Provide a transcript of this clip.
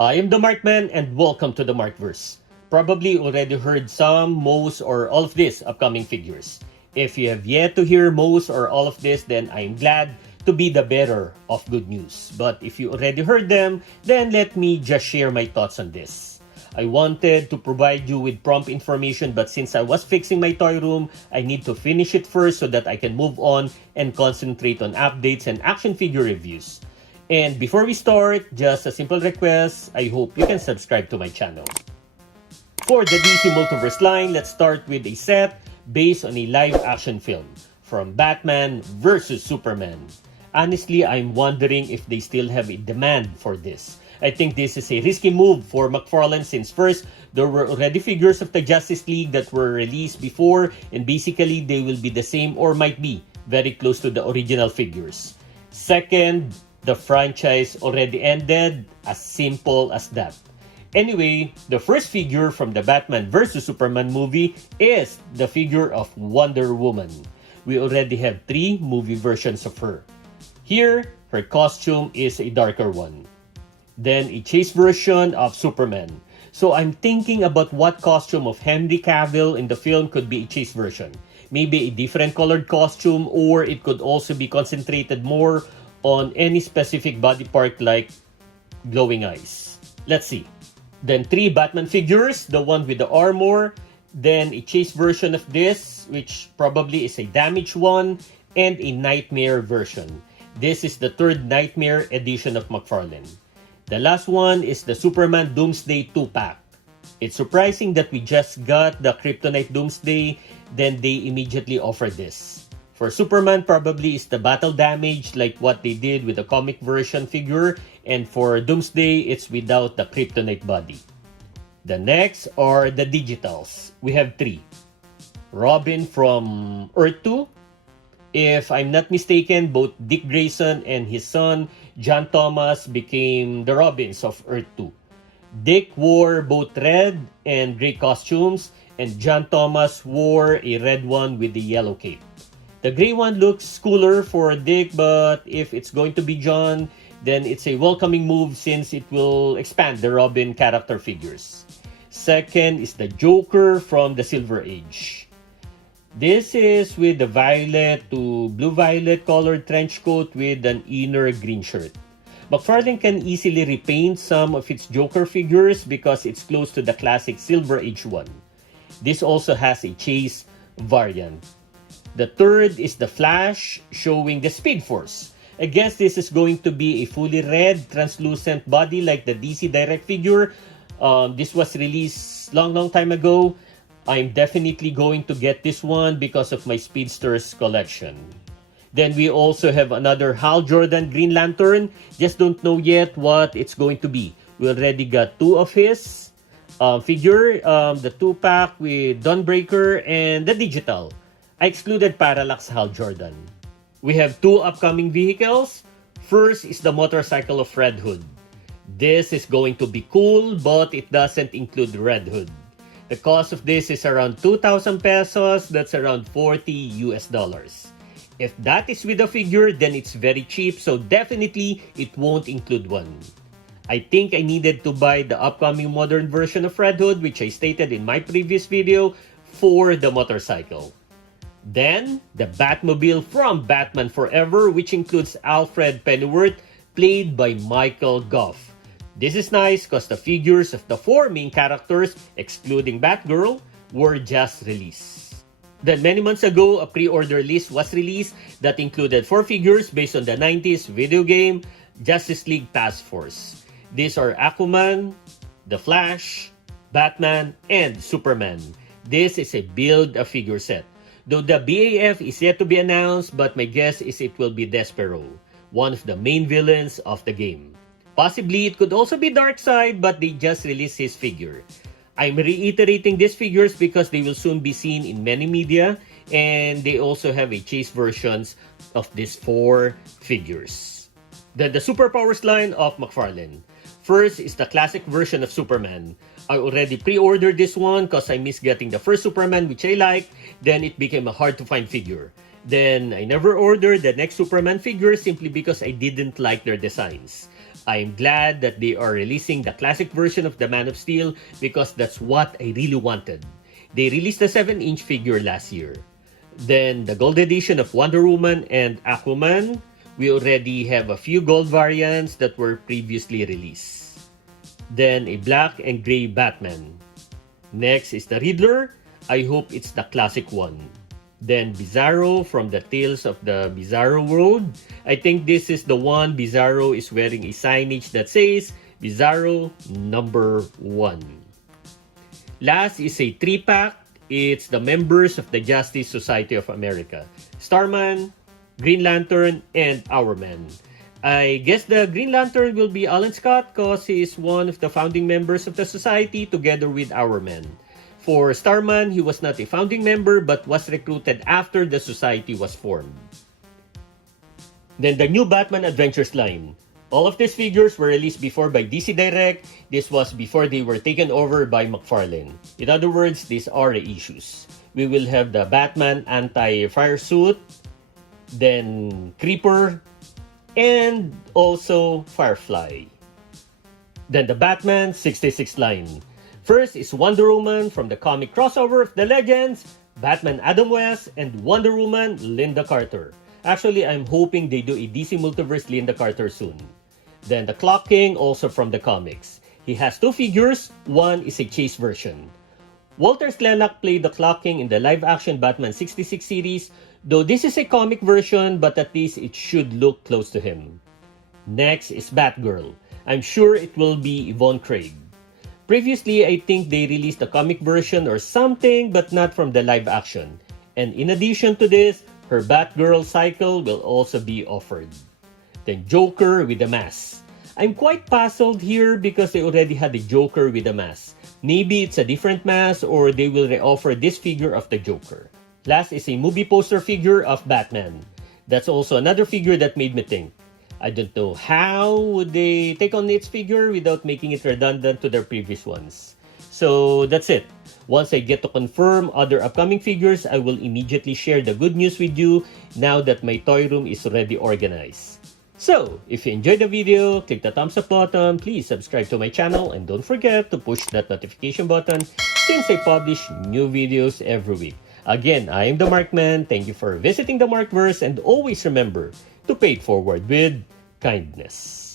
I am the Markman and welcome to the Markverse. Probably already heard some, most, or all of this upcoming figures. If you have yet to hear most or all of this, then I am glad to be the bearer of good news. But if you already heard them, then let me just share my thoughts on this. I wanted to provide you with prompt information, but since I was fixing my toy room, I need to finish it first so that I can move on and concentrate on updates and action figure reviews. And before we start, just a simple request, I hope you can subscribe to my channel. For the DC Multiverse line, let's start with a set based on a live-action film from Batman vs. Superman. Honestly, I'm wondering if they still have a demand for this. I think this is a risky move for McFarlane since first, there were already figures of the Justice League that were released before and basically they will be the same or might be very close to the original figures. Second, the franchise already ended, as simple as that. Anyway, the first figure from the Batman vs. Superman movie is the figure of Wonder Woman. We already have 3 movie versions of her. Here, her costume is a darker one. Then a chase version of Superman. So I'm thinking about what costume of Henry Cavill in the film could be a chase version. Maybe a different colored costume, or it could also be concentrated more on any specific body part like glowing eyes. Let's see. Then 3 Batman figures, the one with the armor, then a chase version of this, which probably is a damaged one, and a Nightmare version. This is the 3rd Nightmare edition of McFarlane. The last one is the Superman Doomsday 2-pack. It's surprising that we just got the Kryptonite Doomsday, then they immediately offered this. For Superman, probably is the battle damage like what they did with the comic version figure, and for Doomsday, it's without the Kryptonite body. The next are the digitals. We have 3. Robin from Earth 2. If I'm not mistaken, both Dick Grayson and his son, John Thomas, became the Robins of Earth 2. Dick wore both red and gray costumes, and John Thomas wore a red one with the yellow cape. The gray one looks cooler for Dick, but if it's going to be John, then it's a welcoming move since it will expand the Robin character figures. Second is the Joker from the Silver Age. This is with the violet to blue-violet colored trench coat with an inner green shirt. McFarlane can easily repaint some of its Joker figures because it's close to the classic Silver Age one. This also has a chase variant. The third is the Flash, showing the Speed Force. I guess this is going to be a fully red, translucent body like the DC Direct figure. This was released long time ago. I'm definitely going to get this one because of my Speedsters collection. Then we also have another Hal Jordan Green Lantern. Just don't know yet what it's going to be. We already got 2 of his figure, the 2-pack with Dawnbreaker and the digital. I excluded Parallax Hal Jordan. We have 2 upcoming vehicles. First is the motorcycle of Red Hood. This is going to be cool, but it doesn't include Red Hood. The cost of this is around 2,000 pesos. That's around $40 US. If that is with a figure, then it's very cheap, so definitely it won't include one. I think I needed to buy the upcoming modern version of Red Hood, which I stated in my previous video, for the motorcycle. Then, the Batmobile from Batman Forever, which includes Alfred Pennyworth, played by Michael Gough. This is nice because the figures of the 4 main characters, excluding Batgirl, were just released. Then many months ago, a pre-order list was released that included 4 figures based on the 90s video game Justice League Task Force. These are Aquaman, The Flash, Batman, and Superman. This is a build-a-figure set. Though the BAF is yet to be announced, but my guess is it will be Despero, one of the main villains of the game. Possibly it could also be Darkseid, but they just released his figure. I'm reiterating these figures because they will soon be seen in many media, and they also have a chase versions of these 4 figures. Then the Superpowers line of McFarlane. First is the classic version of Superman. I already pre-ordered this one because I missed getting the first Superman, which I liked. Then it became a hard-to-find figure. Then I never ordered the next Superman figure simply because I didn't like their designs. I'm glad that they are releasing the classic version of the Man of Steel because that's what I really wanted. They released the 7-inch figure last year. Then the gold edition of Wonder Woman and Aquaman. We already have a few gold variants that were previously released. Then a black and gray Batman. Next is the Riddler. I hope it's the classic one. Then Bizarro from the Tales of the Bizarro World. I think this is the one Bizarro is wearing a signage that says Bizarro number 1. Last is a 3-pack. It's the members of the Justice Society of America. Starman, Green Lantern, and Hourman. I guess the Green Lantern will be Alan Scott because he is one of the founding members of the society together with Hourman. For Starman, he was not a founding member but was recruited after the society was formed. Then the new Batman Adventures line. All of these figures were released before by DC Direct. This was before they were taken over by McFarlane. In other words, these are reissues. We will have the Batman anti-fire suit, then Creeper, and also Firefly. Then the Batman 66 line. First is Wonder Woman from the comic crossover of the Legends, Batman Adam West, and Wonder Woman Linda Carter. Actually, I'm hoping they do a DC Multiverse Linda Carter soon. Then the Clock King, also from the comics. He has 2 figures, one is a chase version. Walter Sleniak played the Clock King in the live-action Batman 66 series, though this is a comic version, but at least it should look close to him. Next is Batgirl. I'm sure it will be Yvonne Craig. Previously, I think they released a comic version or something, but not from the live action. And in addition to this, her Batgirl cycle will also be offered. Then Joker with a mask. I'm quite puzzled here because they already had a Joker with a mask. Maybe it's a different mask or they will re-offer this figure of the Joker. Last is a movie poster figure of Batman. That's also another figure that made me think. I don't know how would they take on its figure without making it redundant to their previous ones. So that's it. Once I get to confirm other upcoming figures, I will immediately share the good news with you now that my toy room is already organized. So, if you enjoyed the video, click the thumbs up button, please subscribe to my channel, and don't forget to push that notification button since I publish new videos every week. Again, I am the Markman. Thank you for visiting the Markverse, and always remember to pay it forward with kindness.